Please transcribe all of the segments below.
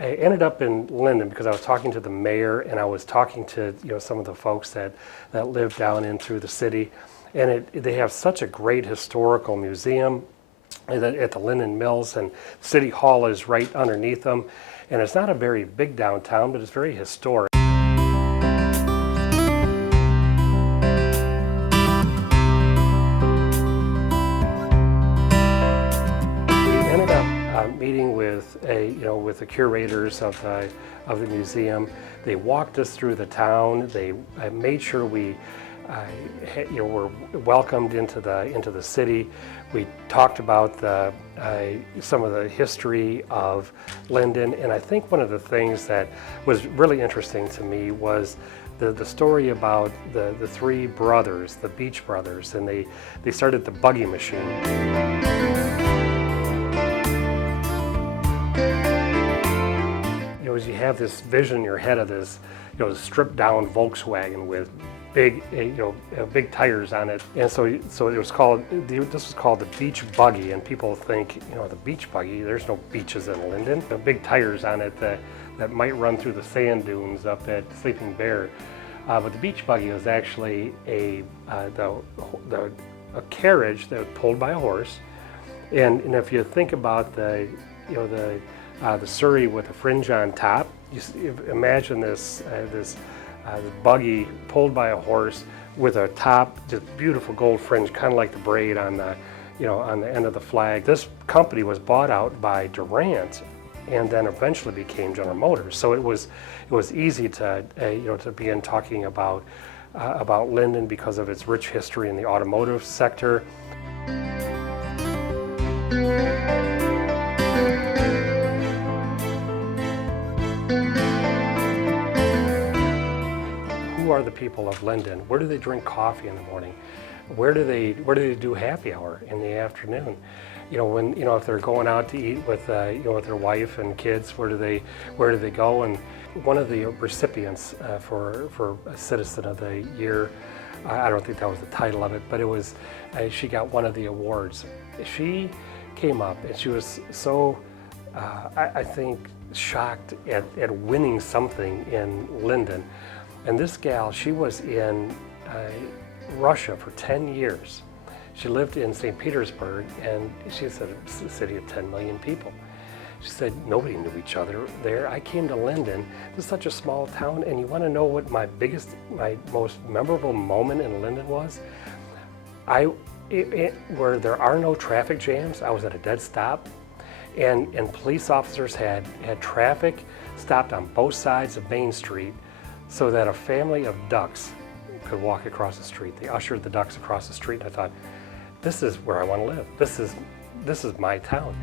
I ended up in Linden because I was talking to the mayor, and I was talking to some of the folks that live down in through the city, and they have such a great historical museum at the Linden Mills, and City Hall is right underneath them, and it's not a very big downtown, but it's very historic. Meeting with with the curators of the museum. They walked us through the town. They made sure we were welcomed into the city. We talked about some of the history of Linden, and I think one of the things that was really interesting to me was the story about the three brothers, the Beach brothers, and they started the buggy machine. You have this vision in your head of this, stripped down Volkswagen with big, big tires on it, and so it was called. This was called the Beach Buggy, and people think, the Beach Buggy. There's no beaches in Linden. The big tires on it that might run through the sand dunes up at Sleeping Bear, but the Beach Buggy was actually a carriage that was pulled by a horse, and if you think about the Surrey with a fringe on top. You imagine this buggy pulled by a horse with a top, just beautiful gold fringe, kind of like the braid on the end of the flag. This company was bought out by Durant, and then eventually became General Motors. So it was easy to begin talking about Linden because of its rich history in the automotive sector. Who are the people of Linden? Where do they drink coffee in the morning? Where do they do happy hour in the afternoon? If they're going out to eat with with their wife and kids, where do they go? And one of the recipients for a Citizen of the Year, I don't think that was the title of it, but it was she got one of the awards. She came up and she was so I think shocked at winning something in Linden. And this gal, she was in Russia for 10 years. She lived in St. Petersburg, and she's a city of 10 million people. She said, nobody knew each other there. I came to Linden. This is such a small town, and you want to know what my most memorable moment in Linden was? Where there are no traffic jams, I was at a dead stop, and police officers had traffic stopped on both sides of Main Street, so that a family of ducks could walk across the street. They ushered the ducks across the street, and I thought, this is where I want to live. This is my town.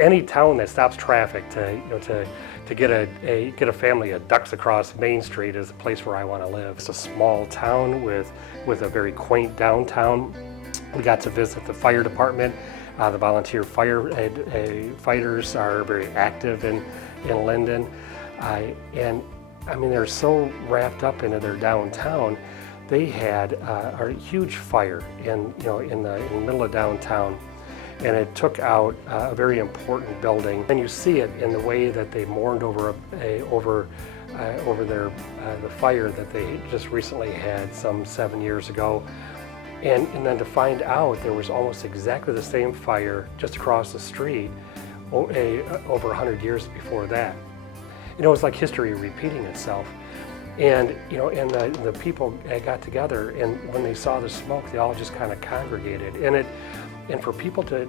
Any town that stops traffic to get a family of ducks across Main Street is a place where I want to live. It's a small town with a very quaint downtown. We got to visit the fire department. The volunteer fighters are very active in Linden, and I mean they're so wrapped up into their downtown. They had a huge fire in the middle of downtown, and it took out a very important building. And you see it in the way that they mourned over the fire that they just recently had some 7 years ago. And then to find out there was almost exactly the same fire just across the street over 100 years before that. It's like history repeating itself. And the people got together, and when they saw the smoke, they all just kind of congregated. And for people to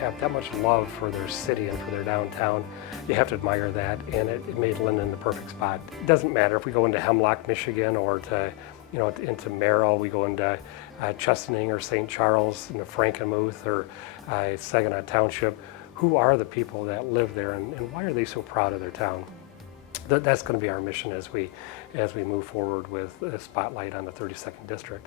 have that much love for their city and for their downtown, you have to admire that, and it made Linden the perfect spot. It doesn't matter if we go into Hemlock, Michigan, or into Merrill, we go into Chesaning or St. Charles, Frankenmuth, or Saginaw Township. Who are the people that live there, and why are they so proud of their town? That's going to be our mission as we move forward with a spotlight on the 32nd District.